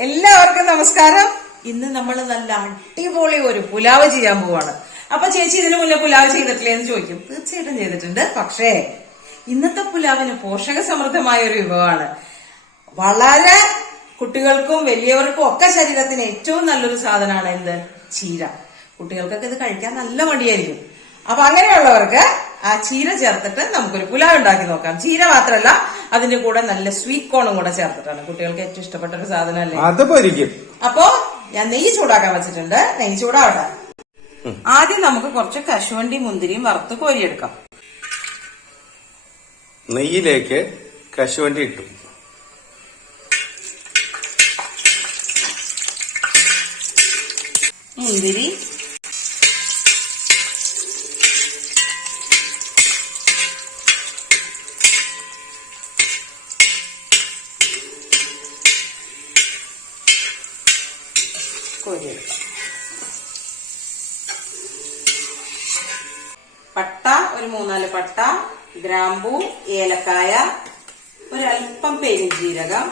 എല്ലാവർക്കും നമസ്കാരം. ഇന്ന് നമ്മൾ നല്ല അടിപൊളി ഒരു പുലാവ് ചെയ്യാൻ പോവാണ്. അപ്പൊ ചേച്ചി ഇതിനു മുന്നേ പുലാവ് ചെയ്തിട്ടില്ലേ എന്ന് ചോദിക്കും. തീർച്ചയായിട്ടും ചെയ്തിട്ടുണ്ട്. പക്ഷേ ഇന്നത്തെ പുലാവിന് പോഷക സമൃദ്ധമായ ഒരു വിഭവമാണ്. വളരെ കുട്ടികൾക്കും വലിയവർക്കും ഒക്കെ ശരീരത്തിന് ഏറ്റവും നല്ലൊരു സാധനമാണ് എന്ത്? ചീര. കുട്ടികൾക്കൊക്കെ ഇത് കഴിക്കാൻ നല്ല മടിയായിരിക്കും. അപ്പൊ അങ്ങനെയുള്ളവർക്ക് ആ ചീര ചേർത്തിട്ട് നമുക്കൊരു പുലാവ് ഉണ്ടാക്കി നോക്കാം. ചീര മാത്രമല്ല അതിന്റെ കൂടെ നല്ല സ്വീറ്റ് കോണും കൂടെ ചേർത്തിട്ടാണ്. കുട്ടികൾക്ക് ഏറ്റവും ഇഷ്ടപ്പെട്ട ഒരു സാധനമല്ലേ? അത് പൊരിക്കും. അപ്പോ ഞാൻ നെയ്യ് ചൂടാക്കാൻ വെച്ചിട്ടുണ്ട്. നെയ്യ് ചൂടാവട്ടെ. ആദ്യം നമുക്ക് കുറച്ച് കശുവണ്ടി മുന്തിരിയും വറുത്ത് കോരിയെടുക്കാം. നെയ്യിലേക്ക് കശുവണ്ടി ഇട്ടു. മുന്തിരി കോരിയെടുക്കാം പട്ട ഒരു മൂന്നാൽ പട്ട ഗ്രാമ്പു ഏലക്കായ ഒരല്പം പെരുംജീരകം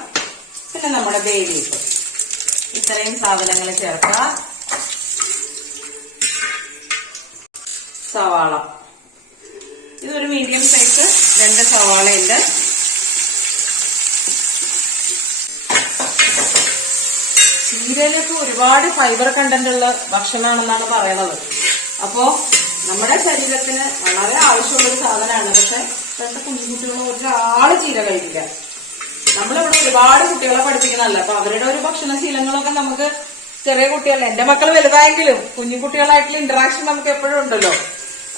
പിന്നെ നമ്മുടെ ബേലീഫ് ഇത്രയും സാധനങ്ങൾ ചേർക്കുക സവാള. ഇതൊരു മീഡിയം സൈസ് രണ്ട് സവാളയുണ്ട്. ചീരയിലൊക്കെ ഒരുപാട് ഫൈബർ കണ്ടന്റ് ഉള്ള ഭക്ഷണമാണെന്നാണ് പറയുന്നത്. അപ്പോ നമ്മുടെ ശരീരത്തിന് വളരെ ആവശ്യമുള്ള ഒരു സാധനമാണ്. പക്ഷെ ഇപ്പോഴത്തെ കുഞ്ഞുകുട്ടികൾ ഒരാൾ ചീര കഴിക്കില്ല. നമ്മളിവിടെ ഒരുപാട് കുട്ടികളെ പഠിപ്പിക്കുന്നതല്ല. അപ്പൊ അവരുടെ ഒരു ഭക്ഷണ ശീലങ്ങളൊക്കെ നമുക്ക് ചെറിയ കുട്ടികളെ എന്റെ മക്കൾ വലുതായെങ്കിലും കുഞ്ഞു കുട്ടികളായിട്ടുള്ള ഇന്ററാക്ഷൻ നമുക്ക് എപ്പോഴും ഉണ്ടല്ലോ.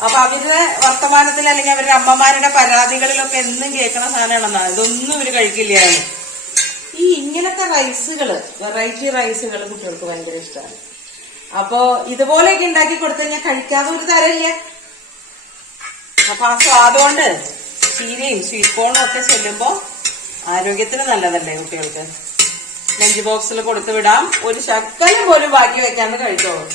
അപ്പൊ അവരുടെ വർത്തമാനത്തിൽ അല്ലെങ്കിൽ അവരുടെ അമ്മമാരുടെ പരാതികളിലൊക്കെ എന്നും കേൾക്കുന്ന സാധനമാണെന്നാണ്. ഇതൊന്നും ഇവർ കഴിക്കില്ലായിരുന്നു ഈ ഇങ്ങനത്തെ റൈസുകൾ വെറൈറ്റി റൈസുകൾ കുട്ടികൾക്ക് ഭയങ്കര ഇഷ്ടമാണ് അപ്പോ ഇതുപോലെയൊക്കെ ഉണ്ടാക്കി കൊടുത്തു കഴിഞ്ഞാൽ കഴിക്കാതെ ഒരു തരമില്ല. അപ്പൊ ആ സ്വാദുകൊണ്ട് ചീരയും സ്വീറ്റ്കോണും ഒക്കെ ചെല്ലുമ്പോ ആരോഗ്യത്തിന് നല്ലതല്ലേ കുട്ടികൾക്ക്? ലഞ്ച് ബോക്സിൽ കൊടുത്തു വിടാം. ഒരു ശക്കലം പോലും ബാക്കി വെക്കാന്ന് കഴിച്ചോളൂ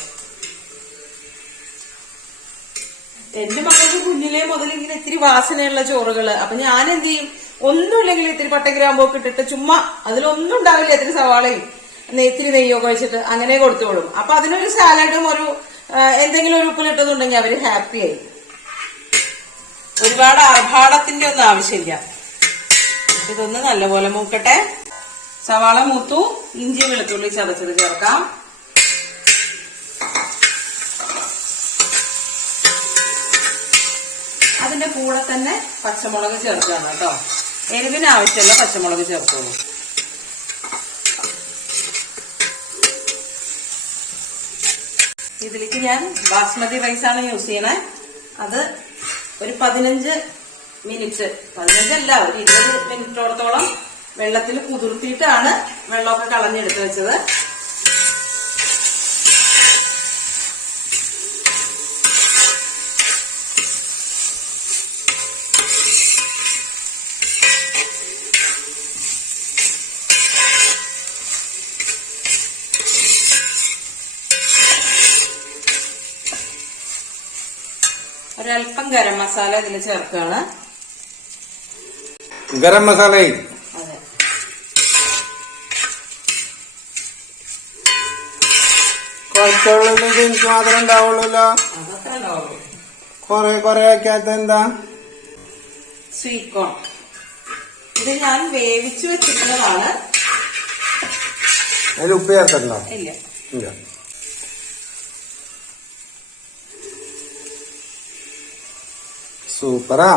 എന്റെ മക്കൾക്ക് കുഞ്ഞിലേ മുതൽ ഇങ്ങനെ ഇത്തിരി വാസനയുള്ള ചോറുകൾ. അപ്പൊ ഞാൻ എന്ത് ചെയ്യും? ഒന്നുമില്ലെങ്കിൽ ഇത്തിരി പട്ടഗ്രാമ്പൊക്കെ ഇട്ടിട്ട് ചുമ്മാ അതിലൊന്നും ഉണ്ടാവില്ല ഇത്തിരി സവാളയും. ഇത്തിരി നെയ്യൊക്കെ വെച്ചിട്ട് അങ്ങനെ കൊടുത്തോളും. അപ്പൊ അതിനൊരു സാലഡും ഒരു എന്തെങ്കിലും ഒരു ഉപ്പിലിട്ടതുണ്ടെങ്കിൽ അവർ ഹാപ്പി ആയി. ഒരുപാട് ആർഭാടത്തിന്റെ ഒന്നും ആവശ്യമില്ല. ഇതൊന്ന് നല്ലപോലെ മൂക്കട്ടെ. സവാള മൂത്തു ഇഞ്ചി വെളുത്തുള്ളി ചതച്ചത് ചേർക്കാം. അതിന്റെ കൂടെ തന്നെ പച്ചമുളക് ചേർക്കാം കേട്ടോ. എരിവിന് ആവശ്യമുള്ള പച്ചമുളക് ചേർത്തോളൂ. ഇതിലേക്ക് ഞാൻ ബാസ്മതി റൈസാണ് യൂസ് ചെയ്യണേ. അത് ഒരു പതിനഞ്ച് മിനിറ്റ് പതിനഞ്ചല്ല ഒരു ഇരുപത് മിനിറ്റോളത്തോളം വെള്ളത്തിൽ കുതിർത്തിയിട്ടാണ് വെള്ളമൊക്കെ കളഞ്ഞെടുത്ത് വെച്ചത്. ഒരല്പം ഗരം മസാല ഇതിൽ ചേർക്കുകയാണ് ഗരം മസാല കുറച്ചുള്ളത് എനിക്ക് മാത്രം ഉണ്ടാവുള്ളൂല്ലോ. കൊറേ കൊറേ വെക്കാത്ത എന്താ? സ്വീറ്റ് കോൺ ഇത് ഞാൻ വേവിച്ചു വെച്ചിട്ടുള്ളതാണ്. അതിൽ ഉപ്പ് ചേർത്തിട്ടുണ്ടോ? ഇല്ല. ഇല്ല. സൂപ്പറാ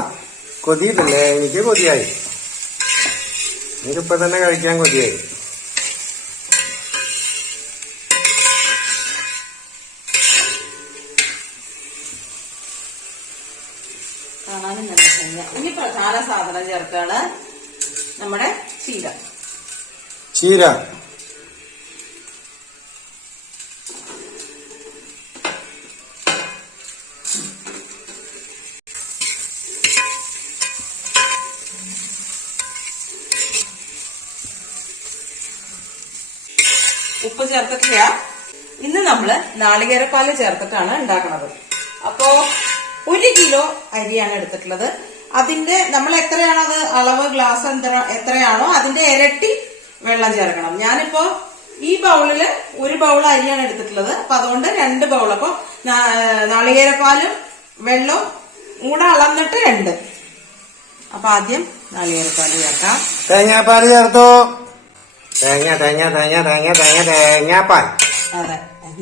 കൊതിയിട്ടല്ലേ? എനിക്ക് കൊതിയായി. എനിക്കിപ്പൊ തന്നെ കഴിക്കാൻ കൊതിയായി. ഇനി പ്രധാന സാധനം ചേർക്കാണ് നമ്മുടെ ചീര. ചീര. ഉപ്പ് ചേർത്തിട്ടില്ല ഇന്ന് നമ്മൾ നാളികേരപ്പാൽ ചേർത്തിട്ടാണ് ഉണ്ടാക്കുന്നത് അപ്പോ ഒരു കിലോ അരിയാണ് എടുത്തിട്ടുള്ളത്. അതിന്റെ നമ്മൾ എത്രയാണോ അത് അളവ് ഗ്ലാസ് എത്രയാണോ അതിന്റെ ഇരട്ടി വെള്ളം ചേർക്കണം. ഞാനിപ്പോ ഈ ബൗളിൽ ഒരു ബൗൾ അരിയാണ് എടുത്തിട്ടുള്ളത്. അപ്പൊ അതുകൊണ്ട് രണ്ട് ബൗൾ. അപ്പൊ നാളികേരപ്പാലും വെള്ളവും കൂടെ അളന്നിട്ട് രണ്ട്. അപ്പൊ ആദ്യം നാളികേരപ്പാൽ ചേർക്കാം. തേങ്ങാപ്പാൽ ചേർത്തു? തേങ്ങ തേങ്ങ തേങ്ങ തേങ്ങ തേങ്ങ തേങ്ങാപ്പാൽ. അതെ.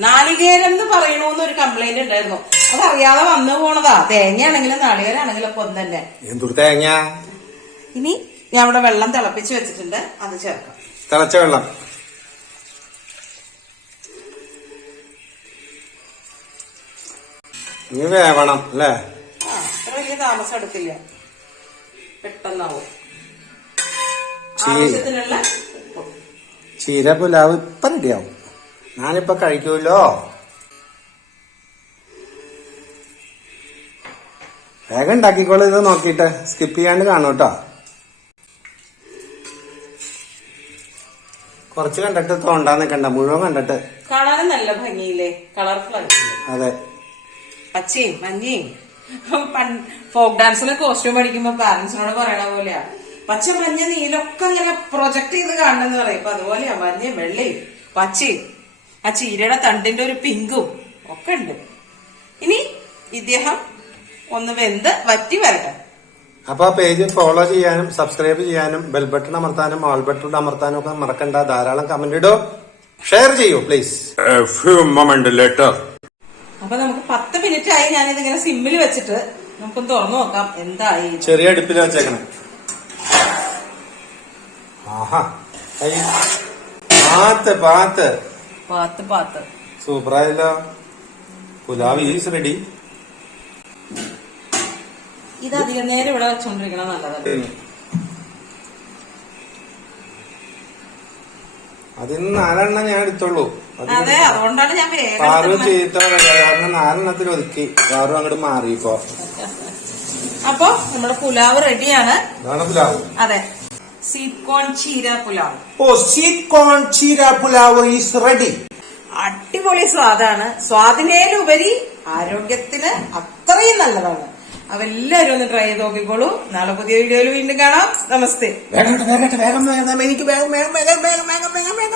നാളികേരെന്ന് പറയണോന്ന് ഒരു കംപ്ലൈന്റ് ഉണ്ടായിരുന്നു. അതറിയാതെ വന്നു പോണതാ. തേങ്ങയാണെങ്കിലും നാളികേരാണെങ്കിലും ഒക്കെ ഒന്ന് തന്നെ എന്തൊരു തേങ്ങ? ഇനി ഞാൻ ഇവിടെ വെള്ളം തിളപ്പിച്ച് വെച്ചിട്ടുണ്ട്. അത് ചേർക്കാം. തിളച്ച വെള്ളം. ഇനി വേവണം അല്ലേ? വലിയ താമസം എടുക്കില്ല. പെട്ടെന്നാവും. ആവശ്യത്തിനുള്ള ചീര പുലാവ് ഇപ്പൊ റെഡിയാവും. ഞാനിപ്പൊ കഴിക്കൂല്ലോ. വേഗം ഉണ്ടാക്കിക്കോളൂ ഇത് നോക്കിയിട്ട്. സ്കിപ്പ് ചെയ്യാണ്ട് കാണൂട്ടോ കുറച്ച് കണ്ടിട്ട് തോണ്ടാ നിക്കണ്ട മുഴുവൻ കണ്ടിട്ട്. കാണാനും നല്ല ഭംഗിയില്ലേ? കളർഫുൾ അതെ. പച്ചയും മഞ്ഞയും. ഫോക്ക് ഡാൻസിന് കോസ്റ്റ്യൂം പഠിക്കുമ്പോ പാരന്റ്സിനോട് പറയണ പോലെയാ. പച്ച മഞ്ഞ നീലൊക്കെ അങ്ങനെ പ്രൊജക്ട് ചെയ്ത് കാണണമെന്ന് പറയും. ഇപ്പൊ അതുപോലെയാ മഞ്ഞ വെള്ളയും പച്ചയും ആ ചീരയുടെ തണ്ടിന്റെ ഒരു പിങ്കും ഒക്കെ ഉണ്ട്. ഇനി ഇദ്ദേഹം ഒന്ന് വെന്ത് വറ്റി വരട്ടെ. അപ്പൊ ആ പേജ് ഫോളോ ചെയ്യാനും സബ്സ്ക്രൈബ് ചെയ്യാനും ബെൽ ബട്ടൺ അമർത്താനും ആൾ ബട്ടൺ അമർത്താനും ഒക്കെ മറക്കണ്ട. ധാരാളം കമന്റ് ഇടോ. ഷെയർ ചെയ്യൂ please A few moments later. അപ്പൊ നമുക്ക് പത്ത് മിനിറ്റ് ആയി ഞാനിത് ഇങ്ങനെ സിമ്മിൽ വെച്ചിട്ട് നമുക്കൊന്ന് തുറന്നു നോക്കാം. എന്തായി? ചെറിയ അടുപ്പിൽ വെച്ചേക്കണം. ആഹാ. പാത്ത് പാത്ത്. പാത്ത് പാത്ത്. സൂപ്പറായല്ലോ. Pulao is ready. ഇത് അധികം നേരം ഇവിടെ വെച്ചോണ്ടിരിക്കണം നല്ലതല്ല. അതിന് നാലെണ്ണം ഞാൻ എടുത്തോളൂ എടുക്കുന്നത്. ചീത്ത കാരണം നാലെണ്ണത്തിൽ ഒതുക്കി. കാറും അങ്ങോട്ട് മാറിയിപ്പോ. അപ്പൊ നമ്മുടെ പുലാവ് റെഡിയാണ് പുലാവ്. അതെ. സ്വീറ്റ് കോൺ ചീര പുലാവ് ഓ സ്വീറ്റ് കോൺ ചീര പുലാവ് ഈസ് റെഡി അടിപൊളി സ്വാദാണ്. സ്വാദിനേലുപരി ആരോഗ്യത്തിന് അത്രയും നല്ലതാണ്. അപ്പൊ എല്ലാവരും ഒന്ന് ട്രൈ ചെയ്ത് നോക്കിക്കോളൂ. നാളെ പുതിയ വീഡിയോയിൽ വീണ്ടും കാണാം. നമസ്തേ. വേഗം വേഗം വേഗം വേഗം എനിക്ക് വേഗം വേഗം വേഗം വേഗം വേഗം വേഗം വേഗം.